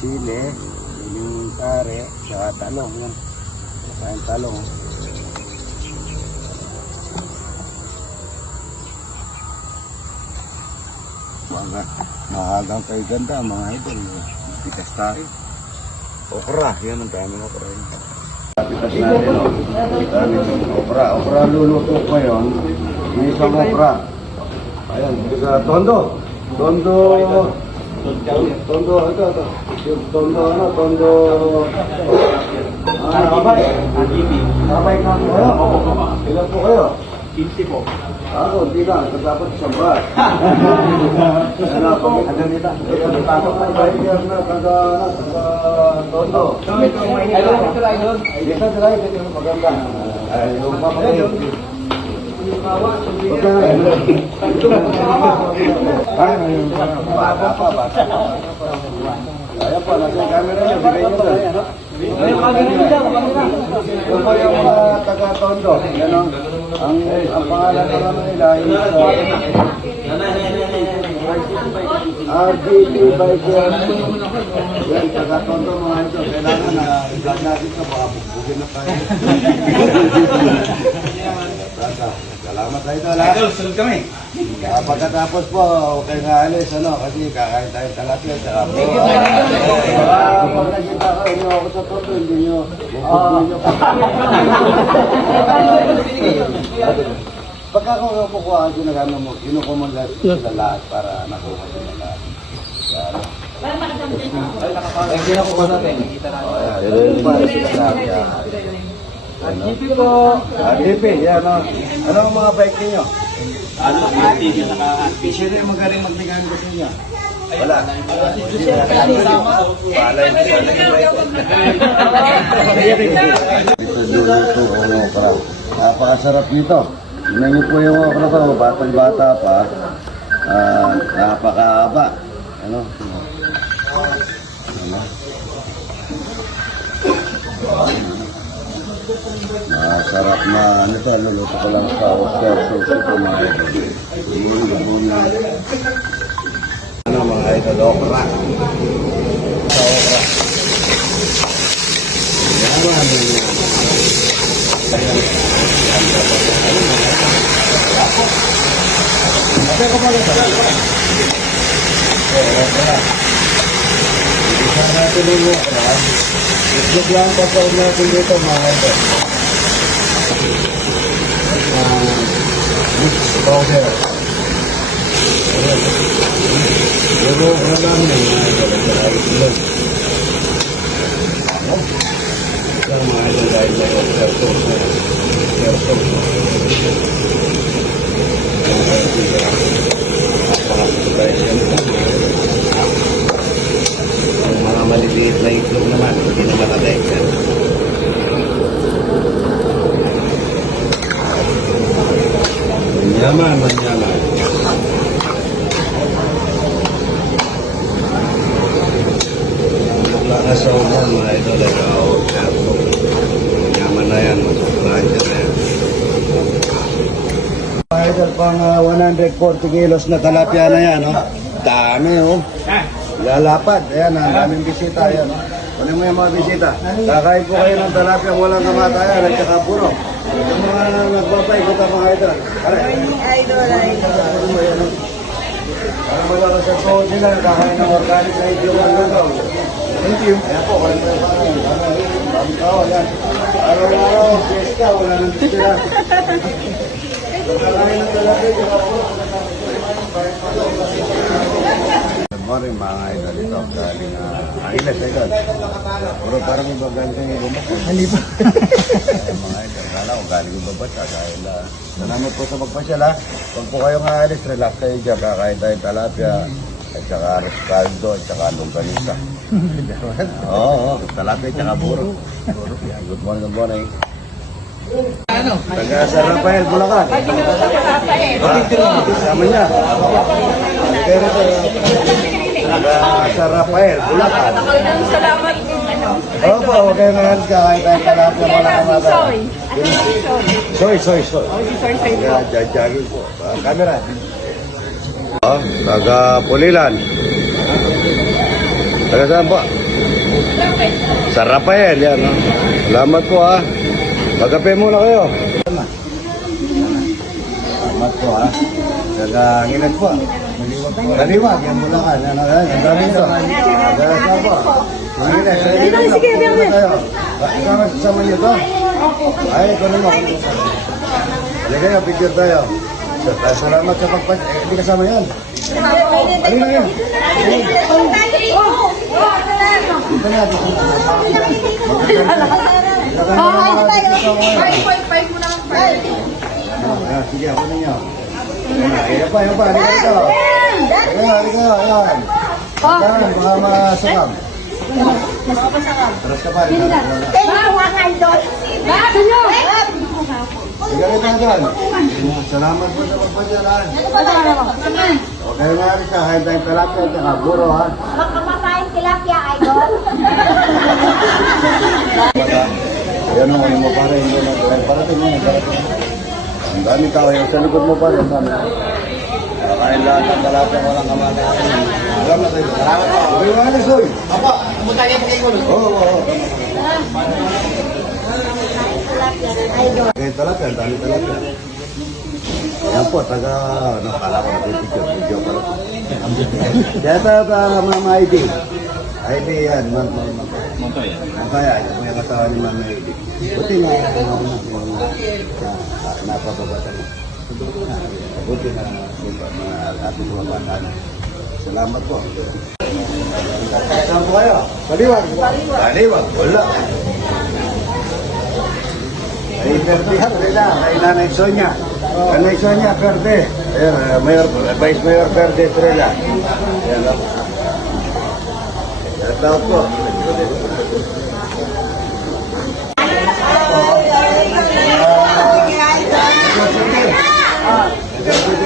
sili, yung tare, saka talong. Yan. Yung talong. Mga mahagang kay ganda, mga idol. Pitas tayo. Okra, yan ang daming okra yun. Pitas natin. Daming okra. Okra luluto ko yun. Isang okra. Ayan, sa tondo. Tondo. Tondo, ito, ito. Yung Tondo, ano, tondo. Ah, abay. Abay ka po kayo. Ilan po kayo? 15 po. Ako, hindi na. Dapat isang brat. Ano po? Ano nila? Pasok na ba yun na taga, ano, taga tondo. Ay, doon, ito lang, doon. Dito sila, dito yung maganda. Ay, yung papakayo. Ay, ayun pa. Bata pa, bata pa. Ayan po, nasa camera niyo. Bigay niyo to. Ay, kagaling dyan. Yung po yung mga taga-tondo. Yan ang, ang, ang pangalan na naman nila is RGT Biker. Yan, taga-tondo mga ito. Kailangan na i-vlog natin ito. Baka bugbugin na tayo. Salamat tayo ito lahat. Idol, sunod kami. Ah, pagkatapos po, okay nga alis, ano, kasi kakain tayo talapia, tsaka po. Ah, pag nakita ko, inyo ako sa toto, hindi nyo, hindi nyo. Pagka kung kukuha ang ginagano mo, kinukumun lahat sila lahat para nakuha sila lahat. Yan. Ay, kinakuha natin. Nakita natin. Yan. Yun pa, sila lahat. Yan. Ano? po. Ah, DP, yan, ano. Ano ang mga bike ninyo? Ano ang TV naka... Sino yung magaling magbigay ng ninyo? Wala. Ito dulo ito, ano okra. Napakasarap nito. Tingnan niyo po yung okra pa, batang bata pa. Ah, napakahaba. Ano? Ano? Masarap na ano to, luluto ko lang sa oyster sauce ito mga idol. Ano mga idol, okra. Sa okra. Yaman yan. Ate ko sa Isa natin okra. Itlog lang pasaw natin dito mga idol. Ah, mix powder. Pero okra lang yan mga. At saka itlog. Ito mga idol dahil may oyster sauce na yan. Oyster sauce. Napaka-surprise yan ito mga idol. Maliliit na itlog naman, hindi naman yan. Manyaman, manyaman. Wala na sa ulan, mga ay kaawag siya. Manyaman na yan, masuprahan siya na yan. Idol, pang ah, 140 kilos na talapia na yan, oh. Dami, oh. Lalapad. Ayan, ang daming bisita. Ayan. Kunin mo yung mga bisita. Kakain po kayo ng talapia walang kamatayan at saka puro. Yung mga nagbabay ko mga idol. Aray. Idol, idol. Para malakas sa tuhod nila, kakain ng organic na itlog ang lugaw. Thank you. Ayan po, yung parang. Ang tao, ayan. Araw-araw, fiesta, wala nang titira. Kakain ng talapia, saka puro. Good morning mga idol ito. Galing uh, Angeles idol. Puro parang iba galing yung bumako. Hindi pa. mga idol. Kala ko galing iba ba siya dahil uh, salamat po sa magpasyal ha. Pag po kayong aalis, relax kayo dyan. Kakain tayo talapia. At saka rescaldo at saka longganisa. Oo, oo. Talapia at saka buro. Buro. Yeah, good morning, good morning. Ano? Taga San Rafael, Bulacan. Ah, Sama niya. Pero taga San Rafael, Bulacan. Salamat ano. Opo, huwag kayo ngayon kakain tayo talapia Yan wala ang si kamata. Soy. Soy? Soy. Oh, si Soy Soy po. Jajagin po. Ah, camera. Oh, taga Pulilan. Taga saan po? Sa Rafael, yan. No? Salamat po ha. Magkape muna kayo. Salamat po ha. Nag-angilan po. Kaliwag, yan mula ka. Ano, yan, ang dami ito. Nag-angilan po. Angilan, sa inyo lang. Sige, tayo. Kasama, kasama niyo to? Ay, ikaw naman. Kayo, picture tayo. Sa- Salamat sa pagpag... Eh, hindi kasama yan. Ano na yan? Dito na, dito na. Ayan, sige, ako ninyo. Ayan pa, ayan pa, halika dito. Ayan, halika, ayan. Ayan, baka masakam. Aras ka pa, halika. Sige rin tayo dyan. Salamat po sa pagpadyalan. Okay, mga rin ka, kahit tayong talapia at saka buro, ha? Makapakain tilapia, idol. Ayan yung mo pare, hindi na. Parating mo, parating mo. Ang dami tao, yung sa likod mo pare, ang dami. Kain lahat ng talapia, walang kamali. Salamat tayo. Salamat po. Okay, mga pumunta niya po kayo. Oo, oo, talapia, ang dami. Yan po, taga, ano, kala ko nagpipicture, video pala. Kaya tayo ka, Mama ID. ID yan. Montoya. Ang kaya, yung kasawa ni Mama ID. Buti na, ano, ano, yung, na, napababatan. Buti na, mga ating mga bata na. Salamat po. Saan po kayo? Baliwag. Baliwag. Wala. Ay, intervihan nila kay Nanay Sonia. Nanay Sonia Verde. Ayan, uh, Mayor, Vice Mayor Verde Estrella. Ayan, oh. Shout out po.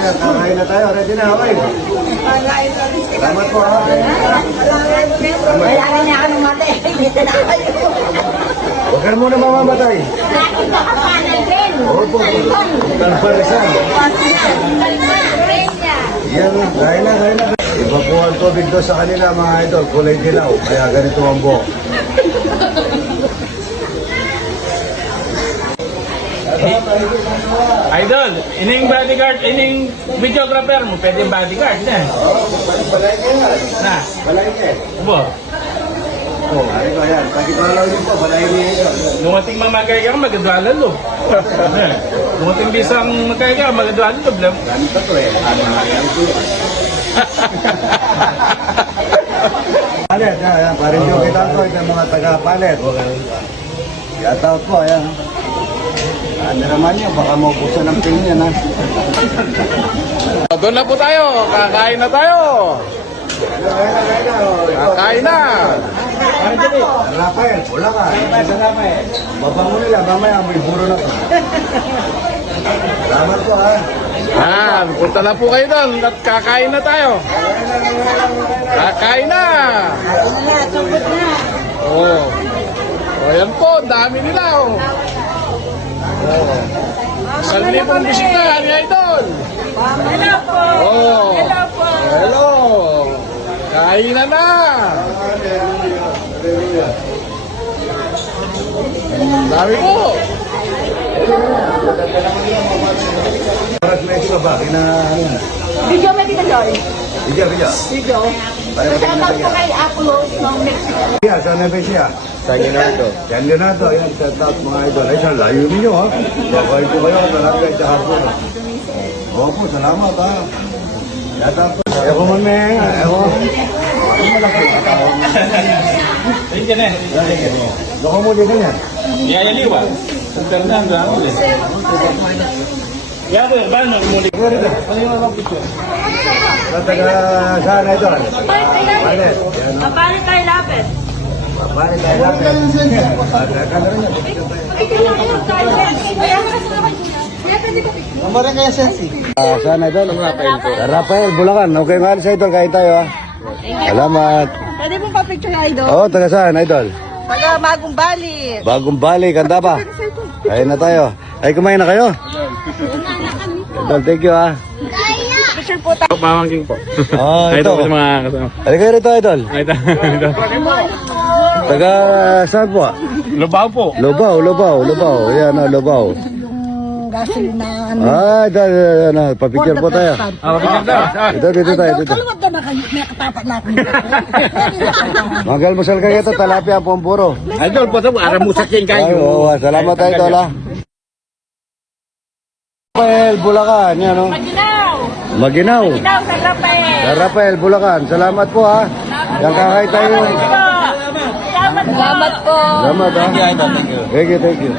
Kakain na tayo. Ready na, okay? Salamat po, ha? Kailangan niya ako ng mati. Dito na kayo. Huwag ka muna mamamatay. Lagi ka kapanan din. Opo. Talparisan. Yan, kain na, kain na. Iba po ang tubig doon sa kanila mga idol, kulay dilaw. Kaya ganito ang buhok. Idol, ining bodyguard, ining videographer mo, pwede bodyguard na. Balay ka yan. Na, Balay ka eh. bo, Oh, ay ko yan. Pagkipalaw din po, balay niya yun. nungating mamagay ka, magadwalan nungating bisang magkaya ka, magadwalan lo. Blam. Ganito to eh. Ano, ano to. Palet, yan, yan. Parin yung kita ko, yung mga taga-palet. Shout out po, yan. Ano naman yun, baka maubusan ng pin yan, ha? Doon na po tayo, kakain na tayo. Kakain na. Rafael, wala ka. Babango nila, mamaya may buro na to. Salamat po, ha? Ah, punta na po kayo doon at kakain na tayo. Kakain na. Oh. Oh, yan po, dami nila oh. Oh. Isang libong bisita ni Idol. Hello po. Oh. Hello po. Hello. Kain na na. Dami po. Parang may iba ba? Kina, ano? Video mo dito, Joy. Video. Ba Shout out po kay Upload ng Mexico. Bidya, saan na ba siya? San Leonardo. San Leonardo, yan, out mga idol. Ay, saan layo ninyo, ha? Bakay po kayo, talaga, tsaka po. Opo, salamat, ha? Po. Ako man, ako. Ako malaki. Ayun ka na. Loko mo din yan. Yayaliwa. Fernando, ano ulit? Yan po, ba? Muli. Ano yung mga picture? Sa taga, saan ito? Palet. Yan, no? Mapali tayo lapit. Palet, tayo lapit. At, uh, ano rin yan? Ah, saan na doon? Rafael. Rafael, Bulacan. Okay, mahal sa idol. Kain tayo, ha? Salamat. Pwede mo pa-picture, Idol? Oo, taga saan, idol? Taga Bagong Bali. Bagong bali, kanda ba? Kain na tayo. Ay, kumain na kayo? Idol, thank you, ha? Picture po tayo. Pamangking po. Ah, Ay, ito. po sa mga kasama. Halika rito, idol. Ay, ito. Ito. Taga saan po? Lubaw po. Lobaw, Lobaw, Lobaw. Yan, ah, Lobaw. gasolina. Ah, idol, ano, papicture po tayo. Ah, picture daw. Ito, dito tayo, dito. Kaluwag na na kayo, may katapat na ako. Magalmusal kayo ito, talapia po ang puro. Idol po ito, aramusak yan Ay, oo, salamat tayo, idol, ha. Rafael, Bulacan, yan, oh. Maginaw! Maginaw. Maginaw sa Rafael! Sa Rafael, Bulacan. Salamat po, ha. Yan kakay tayo. Salamat po! Salamat po! Salamat, ha. Thank you, thank you.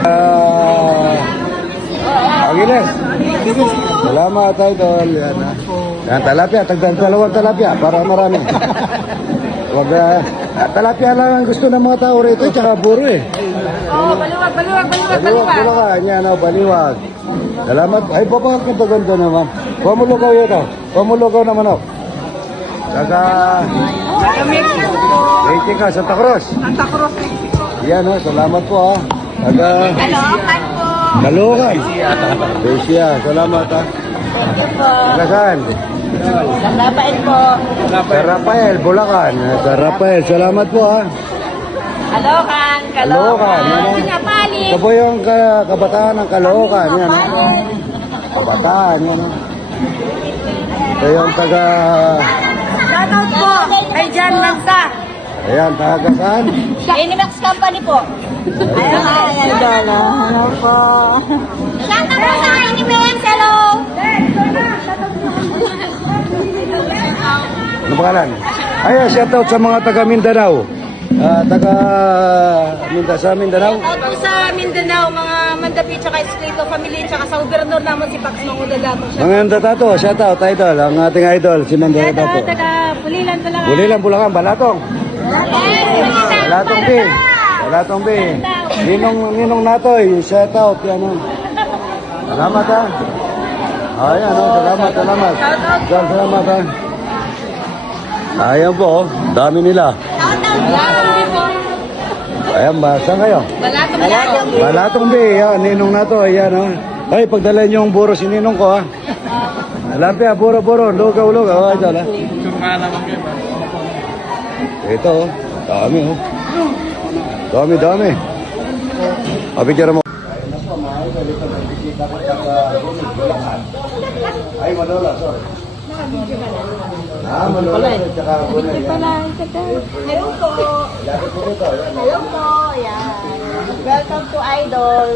Ah, Agiles. Salamat, idol. Yan, ha. Yan, talapia. Tagdag dalawang talapia para marami. Wag, ah, talapia lang ang gusto ng mga tao rito, tsaka buro eh. Oh, baliwag, baliwag, baliwag, Baliwag, baliwag. Yan, oh, baliwag. Salamat. Ay, baba ka ganda naman. Pamulugaw ito. Pamulugaw naman, oh. Taga... Taga Mexico. Ka, Santa Cruz. Santa Cruz. Yan, oh. Salamat po, ha. Taga... Kalokan po. Kalukan. Besia, salamat, ha. Taga saan? Sa Rafael po. Sa Rafael, Bulacan. Sa Rafael, salamat po, ha. Kalokan, Kalokan. Yan, oh. Sinapali. Ito po yung ka- kabataan ng Caloocan. Yan. Kabataan, yan, oh. Ito yung taga... Shoutout po kay John Mansa. Ayan, taga saan? Animax Company po. Ayun, ayun, Dolo. Hello po. Shanta po sa Inimex, hello! Ano pangalan? Ayun, shout out sa mga taga Mindanao. Ah, taga Minda sa Mindanao. Shoutout po sa Mindanao, mga Mandapi, tsaka Escrito family, tsaka sa gobernador naman si Pax Mangudalato. Mga Datato, shout out idol, ang ating idol si Mando Datato. Taga Pulilan talaga. Huli lang Bulacan, Balatong. Balatong B. Balatong B. Ninong Ninong Natoy, shout out yan. oh. Salamat ha. Ayan, oh, salamat, salamat. Sal, salamat ha. Ayan po, oh. dami nila. Ayan ba, saan kayo? Balato, balato. Balatong B, yan, Ninong Natoy, yan ha. Ay, pagdala niyo yung buro si Ninong ko ha. Lapia, buro, buro, lugaw, lugaw, idol ha. Ito, oh. dami oh. Dami, dami. Pabigyan mo. Ay, Manola, sorry. Ah, Manola, tsaka Gunay. Hello po. Hello po. Yan. Welcome to Idol.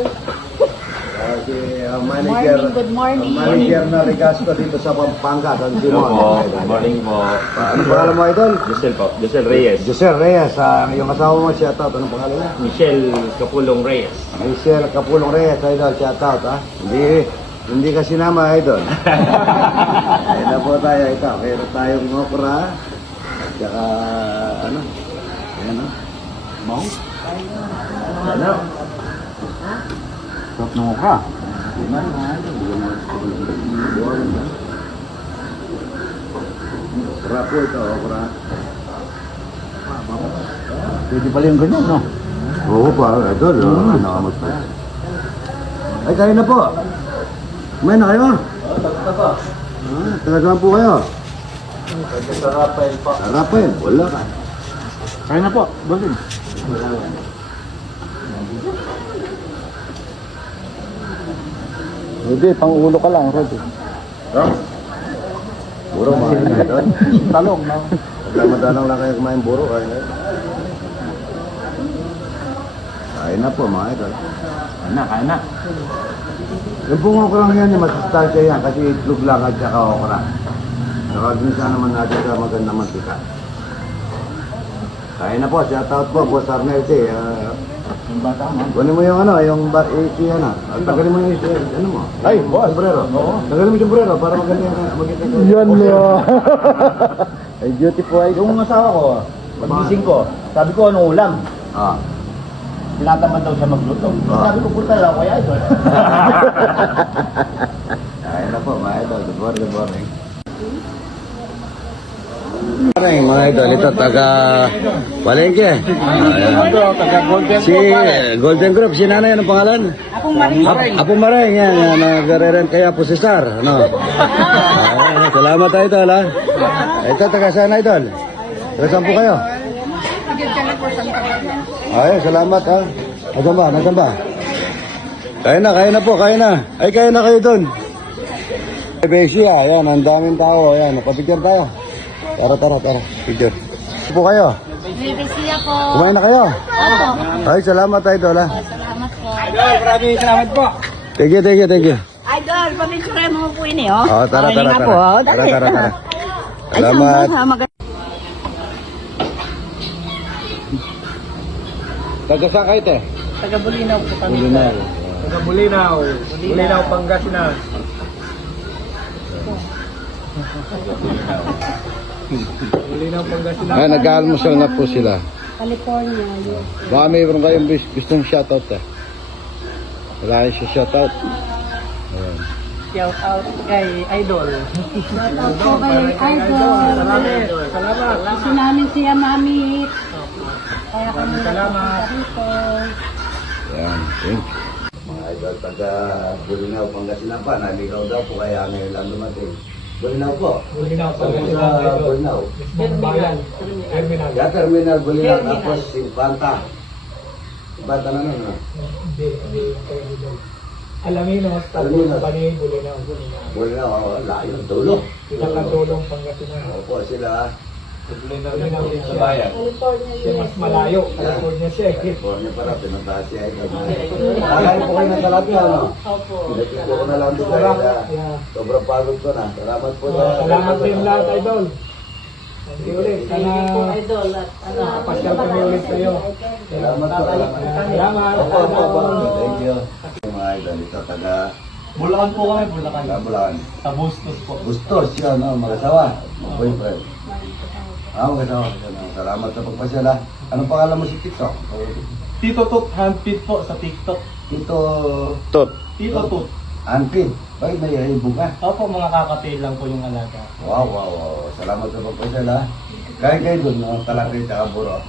Ah, si uh, manager, Morning, good morning. manager na Ricasto dito sa Pampanga, San Simon. Good morning po. Ano pangalan mo, idol? Josel po. Josel Reyes. Jose Reyes, ah, yung asawa mo, shout out. Anong pangalan niya? Michelle Capulong Reyes. Michelle Kapulong Reyes, idol, shout out, ha? Hindi, hindi ka sinama, idol. Ayun na po tayo, ito. Meron tayong okra, tsaka, ano, ayan, no? Mong? Ano? Sarap ng okra. Okra po ito, okra. Pwede pala yung ganyan, no? Oo pa, idol. Mm. Nakamas pa. Ay, kayo na po. Kumain na kayo? Ah, taga saan po kayo? Sa Rafael po. Sa Rafael? Wala ka. Kaya na po, Bosin. Hindi, pang ulo ka lang, Rod. Ha? Buro, mga idol. Talong, no? Pagkamadalang lang kayo kumain buro, kayo na. Kain na po, mga idol. Kaya na, kaya na. Yung pong okra lang yan, yung masustansya yan, kasi itlog lang at saka okra. Saka ginisa naman natin sa maganda mantika. Kaya na po, shout out po, Boss Arnelce. Uh, Yung bata mo. kunin mo yung ano, yung ba, AC ano. At tagalin mo yung AC, ano mo? Ay, boss. Sombrero. Oo. Tagalin mo yung sombrero para maganda yung maganda yung... Yan mo. Ay, beautiful. Ay, Yung asawa ko, pagising ko, sabi ko anong ulam? Ah. Tinatamad daw siya magluto. Ah. Sabi ko, punta lang kaya ito. Kaya na po, mga idol. Good morning, good morning. Maray, mga idol, ito taga Palengke. Si. Golden Group, si nanay, anong pangalan? Apong Maring. Apo Maring, yan, yan, nagre-rent kaya po si Sar, ano? Ayan, salamat tayo, idol, ha? Ito, taga saan, idol? Taga saan po kayo? Ayun, salamat, ha? Nasaan ba, nasaan ba? Kaya na, kaya na po, kaya na. Ay, kaya na kayo doon. Beshi, ayan, ang daming tao, ayan, napapicture tayo. Tara, tara, tara, picture. Po kayo? Bibisiya po. Kumain na kayo? Opo. Ay, salamat, idol, ha? Salamat po. Maraming salamat po. Thank you, thank you, thank you. Idol, pamitsure mo po ini, oh. Oh, tara, tara, tara. po, oh. Tara, tara, tara. Salamat. Taga saan kayo, te? Taga Bulinaw po kami. Bulinaw. Taga Bulinaw. Bulinaw, Pangasinan. Pangasinan. Ah, nag-almusal na po sila. California. Baka mayroon kayong gustong shoutout, te. Wala kayo siya shoutout. Ayan. Shout out kay Idol. Shout out po kay Idol. Salamat. Salamat. Gusto namin siya mamit. Kaya kami Salamat. Ayan. Thank you. Mga idol, taga Bulinaw, Pangasinan pa. Naligaw daw po kaya ngayon lang dumating. Bulinaw po. Bulinaw, po sa Bulinaw? Terminal. Terminal. Ya, Terminal Bulinaw, tapos 50. 50 na nun? Hindi, hindi Terminal. Alaminos, Alaminos. Bani, Bulinaw. Bulinaw, layo, dulo. Pinakatulong Pangasinan. Opo, sila. Bulinaw din siya. Siya mas malayo. California siya. eh. California para, pinuntahan siya. Kakain po kayo ng talapia, no? Opo. Pinatid ko na lang dito. kaya Yeah. Sobrang pagod ko na. Salamat po sa... Salamat din lahat, Idol. Thank you ulit. Sana pasyal kami ulit kayo. Salamat po. Salamat. Opo, opo, opo. Thank you. Mga idol, ito taga Bulacan po kami, Bulacan. Kabulan. Sa Bustos po. Gustos yun, no? Mag-asawa. Boyfriend. Ah, mag-asawa. Yan, Salamat sa pagpasyala. Anong pangalan mo sa TikTok? Tito Tut Handpit po sa TikTok. Tito Tot. Tito Tut. Anpin. Bakit may ibong ka? Opo, mga kakapil lang po yung alaga. Wow, wow, wow. Salamat sa pagpasyala. Kaya kayo dun, no? Talakay at buro.